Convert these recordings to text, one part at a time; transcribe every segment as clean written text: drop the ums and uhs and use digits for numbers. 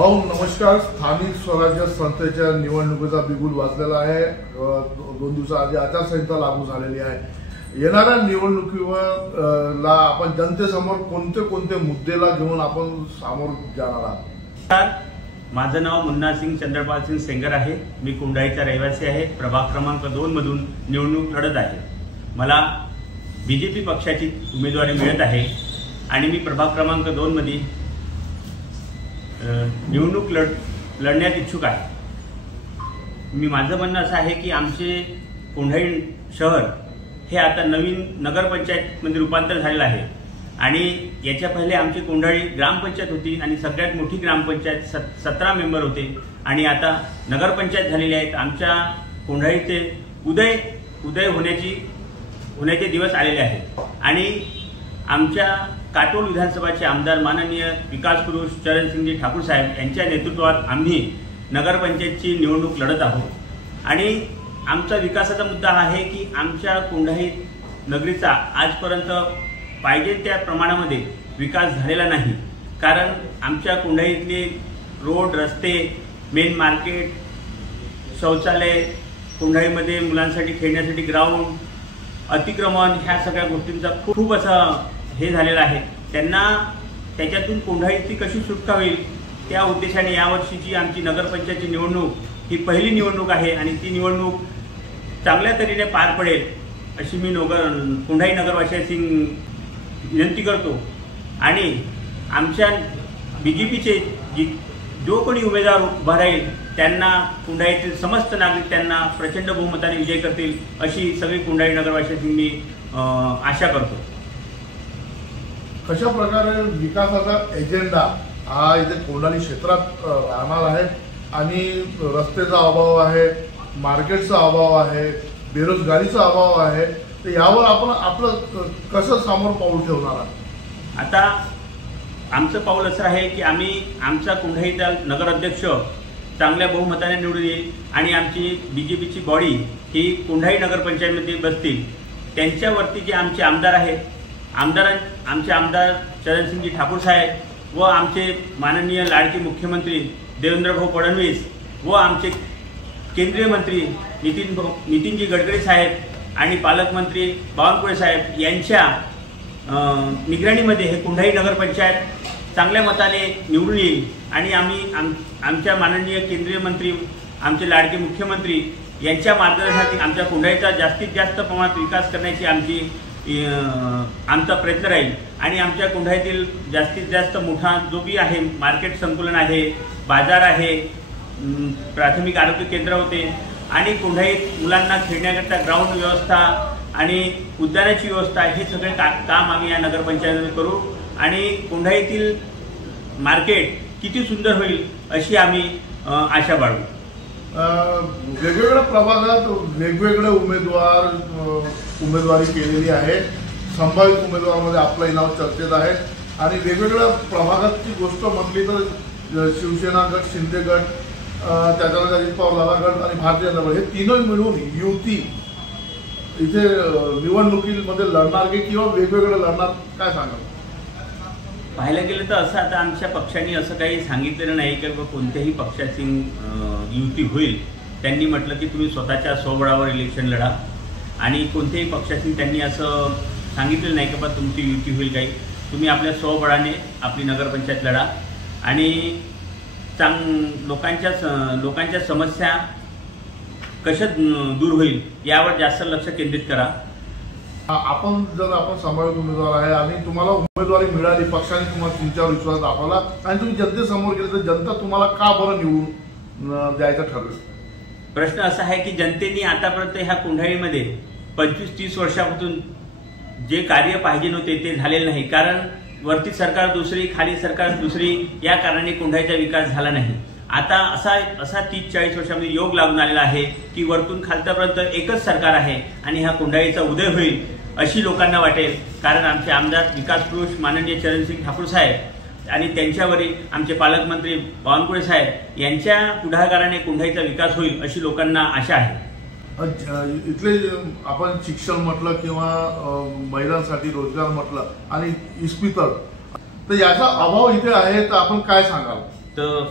भाऊ नमस्कार। स्थानिक स्वराज्य संस्थेच्या निवडणुकीचा बिगुल वाजलेला आहे। 2 दिवसाआधी आचारसंहिता लागू झालेली आहे। येणाऱ्या निवडणुकीवर आपण जनतेसमोर कोणते कोणते मुद्देला घेऊन आपण सामोर जाणार आहात? माझं नाव मुन्ना सिंग चंद्रपाल सिंग सेंगर आहे। मी कुंडाईचा रहिवासी आहे। प्रभाग क्रमांक 2 मधून निवडणूक लढत आहे। मला बीजेपी पक्षाची उमेदवारी मिळत आहे आणि मी प्रभाग क्रमांक 2 मध्ये निवडणूक लढण्यात इच्छुक आहे। मी माझं म्हणणं असं आहे की आमचे कोंढाई शहर हे आता नवीन नगरपंचायतमध्ये रूपांतर झालेलं आहे आणि याच्या पहिले आमची कोंढाई ग्रामपंचायत होती आणि सगळ्यात मोठी ग्रामपंचायत 17 मेंबर होते आणि आता नगरपंचायत झालेली आहेत। आमच्या कोंढाईचे उदय होण्याचे दिवस आलेले आहेत आणि आमच्या काटोल विधानसभाचे आमदार माननीय विकास पुरुष चरणसिंगजी ठाकूर साहेब यांच्या नेतृत्वात आम्ही नगरपंचायतची निवडणूक लढत आहोत आणि आमचा विकासाचा मुद्दा आहे की आमच्या कोंढाई नगरीचा आजपर्यंत पाहिजे त्या प्रमाणामध्ये विकास झालेला नाही। कारण आमच्या कोंढाईतले रोड, रस्ते, मेन मार्केट, शौचालय, कोंढाईमध्ये मुलांसाठी खेळण्यासाठी ग्राउंड, अतिक्रमण ह्या सगळ्या गोष्टींचा खूप असं हे झालेलं आहे। त्यांना त्याच्यातून कोंढाईची कशी सुटका होईल त्या उद्देशाने यावर्षीची आमची नगरपंचायतची निवडणूक ही पहिली निवडणूक आहे आणि ती निवडणूक चांगल्या तऱ्हेने पार पडेल अशी मी कोंढाई नगरवासियांची विनंती करतो आणि आमच्या बीजेपीचे जो कोणी उमेदवार उभा राहील त्यांना कोंढाईतील समस्त नागरिक त्यांना प्रचंड बहुमताने विजय करतील अशी सगळी कोंढाई नगरवासियांची मी आशा करतो। कशा प्रकारे विकासाचा एजेंडा हा इथे कोंढाई क्षेत्रात राहणार आहे आणि रस्त्याचा अभाव आहे, मार्केटचा अभाव आहे, बेरोजगारीचा अभाव आहे, तर यावर आपण आपलं कसं समोर पाऊल ठेवणार आहात? आता आमचं पाऊल असं आहे की आम्ही आमचा कोंढाईचा नगराध्यक्ष चांगल्या बहुमताने निवडून येईल आणि आमची बीजेपीची बॉडी ही कोंढाई नगरपंचायतमध्ये बसतील। त्यांच्यावरती जे आमचे आमदार आहेत, आमचे आमदार चरणसिंगजी ठाकूर साहेब व आमचे माननीय लाडके मुख्यमंत्री देवेंद्रभाऊ फडणवीस व आमचे केंद्रीय मंत्री नितीनजी गडकरी साहेब आणि पालकमंत्री बावनकुळे साहेब यांच्या निगराणीमध्ये हे कोंढाई नगरपंचायत चांगल्या मताने निवडून येईल आणि आम्ही आमच्या माननीय केंद्रीय मंत्री, आमचे लाडके मुख्यमंत्री यांच्या मार्गदर्शनाखाली आमच्या कोंढाईचा जास्तीत जास्त प्रमाणात विकास करण्याची आमचा प्रयत्न राहील आणि आमच्या कोंढाईतील जास्तीत जास्त मोठा जो बी आहे मार्केट संकुलन आहे, बाजार आहे, प्राथमिक आरोग्य केंद्र होते आणि कोंढाईत मुलांना खेळण्याकरता ग्राउंड व्यवस्था आणि उद्यानाची व्यवस्था हे सगळे काम आम्ही या नगरपंचायतीमध्ये करू आणि कोंढाईतील मार्केट किती सुंदर होईल अशी आम्ही आशा बाळगू। वेगवेगळ्या प्रभागात वेगवेगळे उमेदवारी केलेली आहे। संभावित उमेदवारामध्ये आपलंही नाव चर्चेत आहे आणि वेगवेगळ्या प्रभागाची गोष्ट म्हटली तर शिवसेना गट, शिंदे गट, त्याच्यानंतर अजित पवार गट आणि भारतीय जनता पार्टी हे तीनही मिळून युती इथे निवडणुकीमध्ये लढणार की किंवा वेगवेगळे लढणार, काय सांगाल? पाहायला गेलं तर असं आता आमच्या पक्षाने असं काही सांगितलेलं नाही की कोणत्याही पक्षाची युती होईल। त्यांनी म्हटलं की तुम्ही स्वतःच्या स्वबळावर इलेक्शन लढा आणि कोणत्याही पक्षाची त्यांनी असं सांगितलेलं नाही की बा तुमची युती होईल काही, तुम्ही आपल्या स्वबळाने आपली नगरपंचायत लढा आणि लोकांच्या समस्या कशा दूर होईल यावर जास्त लक्ष केंद्रित करा। आपण संभाव्य उमेदवार आहे आणि तुम्हाला उमेदवारी मिळाली, पक्षाने तुम्हाला तुमच्यावर विश्वास दाखवला आणि तुम्ही जनतेसमोर गेले तर जनता तुम्हाला का बरं निवडून द्यायचं ठरलं? प्रश्न असा आहे की जनतेने आतापर्यंत ह्या कोंढाईमध्ये 25-30 वर्षापासून जे कार्य पाहिजे नव्हते ते झालेले नाही। कारण वरती सरकार दुसरी, खाली सरकार दुसरी, या कारणाने कोंढाईचा विकास झाला नाही। आता असा 30-40 वर्षामध्ये योग लागून आलेला आहे की वरतून खालतापर्यंत एकच सरकार आहे आणि ह्या कोंढाईचा उदय होईल अशी लोकांना वाटेल। कारण आमचे आमदार विकास पुरुष माननीय चरणसिंग ठाकूर साहेब आणि त्यांच्यावरील आमचे पालकमंत्री बावनकुळे साहेब यांच्या पुढाकाराने कोंढाईचा विकास होईल अशी लोकांना आशा आहे। इथले आपण शिक्षण म्हटलं किंवा महिलांसाठी रोजगार म्हटलं आणि इस्पितळ, तर याचा अभाव इथे आहे, तर आपण काय सांगाल? तर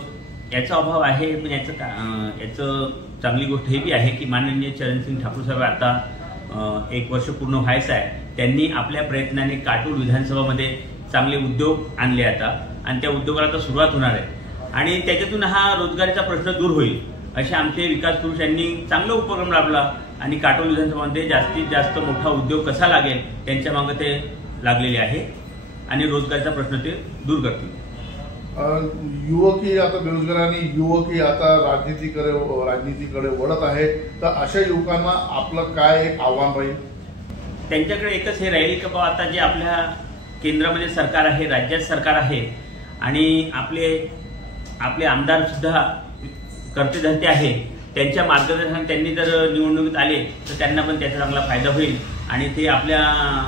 याचा अभाव आहे, पण याचं चांगली गोष्ट ही बी आहे की माननीय चरणसिंग ठाकूर साहेब आता 1 वर्ष पूर्ण व्हायचं आहे. त्यांनी आपल्या प्रयत्नाने काटोल विधानसभामध्ये चांगले उद्योग आणले आता आणि त्या उद्योगाला आता सुरुवात होणार आहे आणि त्याच्यातून हा रोजगारीचा प्रश्न दूर होईल असे आमचे विकास पुरुष यांनी चांगला उपक्रम राबवला आणि काटोल विधानसभामध्ये जास्तीत जास्त मोठा उद्योग कसा लागेल त्यांच्या मागे ते लागलेले आहे आणि रोजगारीचा प्रश्न ते दूर करतील. युवकही आता बेरोजगारांनी युवकही आता राजनीतीकडे वळत आहे, तर अशा युवकांना आपलं काय एक आव्हान राहील? त्यांच्याकडे एकच हे राहील की बाबा आता जे आपल्या केंद्रामध्ये सरकार आहे, राज्यात सरकार आहे आणि आपले आमदार सुद्धा करते धरते आहे, त्यांच्या मार्गदर्शनाने त्यांनी जर निवडणुकीत आले तर त्यांना पण त्याचा चांगला फायदा होईल आणि ते आपल्या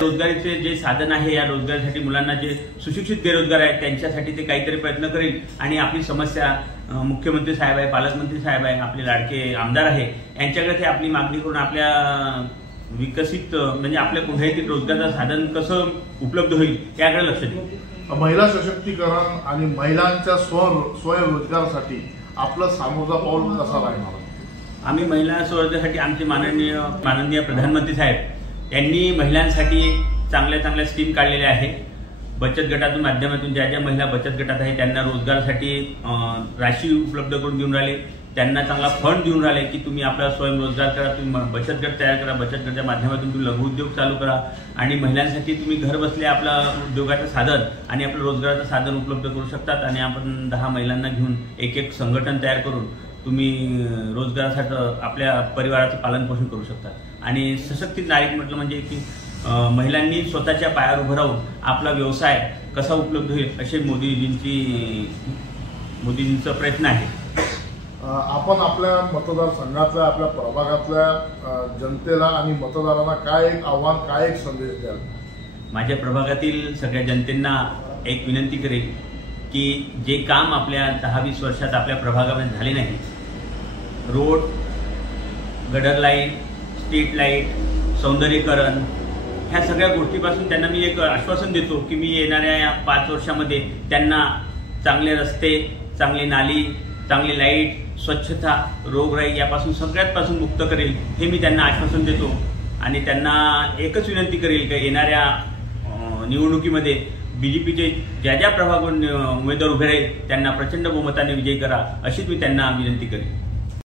रोजगारीचे जे साधन आहे या रोजगारीसाठी मुलांना जे सुशिक्षित बेरोजगार आहेत त्यांच्यासाठी ते काहीतरी प्रयत्न करेल आणि आपली समस्या मुख्यमंत्री साहेब आहे, पालकमंत्री साहेब आहे, आपले लाडके आमदार आहे यांच्याकडे ते आपली मागणी करून आपल्या विकसित म्हणजे आपल्या कुठेही रोजगाराचं साधन कसं उपलब्ध होईल याकडे लक्ष देईल. महिला सशक्तीकरण आणि महिलांच्या स्वयंरोजगारासाठी आपलं सामोरचा पाऊल कसा राहणार? आम्ही महिला स्वरोजगारासाठी आमचे माननीय प्रधानमंत्री साहेब यांनी महिलांसाठी चांगल्या स्कीम काढलेल्या आहे. बचत गटातून माध्यमातून ज्या महिला बचत गटात आहे त्यांना रोजगारासाठी राशी उपलब्ध करून देऊन राहिले, त्यांना चांगला फंड देऊन राहिले की तुम्ही आपला स्वयंरोजगार करा, तुम्ही बचत गट तयार करा, बचत गटाच्या माध्यमातून तुम्ही लघुउद्योग चालू करा आणि महिलांसाठी तुम्ही घर बसल्या आपला उद्योगाचं साधन आणि आपलं रोजगाराचं साधन उपलब्ध करू शकतात आणि आपण 10 महिलांना घेऊन एक संघटन तयार करून तुम्ही रोजगारासाठी आपल्या परिवाराचं पालन पोषण करू शकतात. आणि सशक्तीत नारी म्हटलं म्हणजे की महिलांनी स्वतःच्या पायावर उभं राहून आपला व्यवसाय कसा उपलब्ध होईल असे मोदींचा प्रयत्न आहे. आपण आपल्या मतदारसंघातल्या आपल्या प्रभागातल्या जनतेला आणि मतदारांना काय एक आव्हान, काय एक संदेश द्याल? माझ्या प्रभागातील सगळ्या जनतेंना एक विनंती करेल की जे काम आपल्या 10-20 वर्षात आपल्या प्रभागामध्ये झाले नाही, road, gutter light, street light, सौंदर्यीकरण ह्या सगळ्या गोष्टीपासून त्यांना मी एक आश्वासन देतो की मी येणाऱ्या या 5 वर्षामध्ये त्यांना चांगले रस्ते, चांगली नाली, चांगली लाईट, स्वच्छता, रोगराई यापासून सगळ्यापासून मुक्त करेल हे मी त्यांना आश्वासन देतो. आणि त्यांना एकच विनंती करेल की येणाऱ्या निवडणुकीमध्ये बीजेपीचे ज्या प्रभागावर उमेदवार उभे राहील त्यांना प्रचंड बहुमताने विजयी करा अशीच मी त्यांना विनंती करेन.